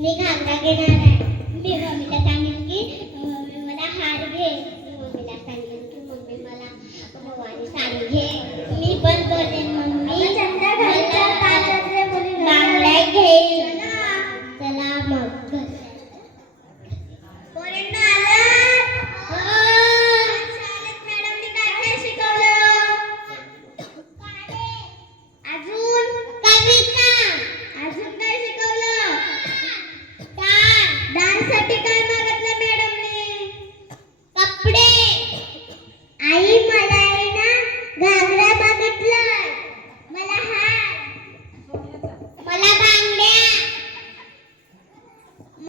मी कांदा घेणार आहे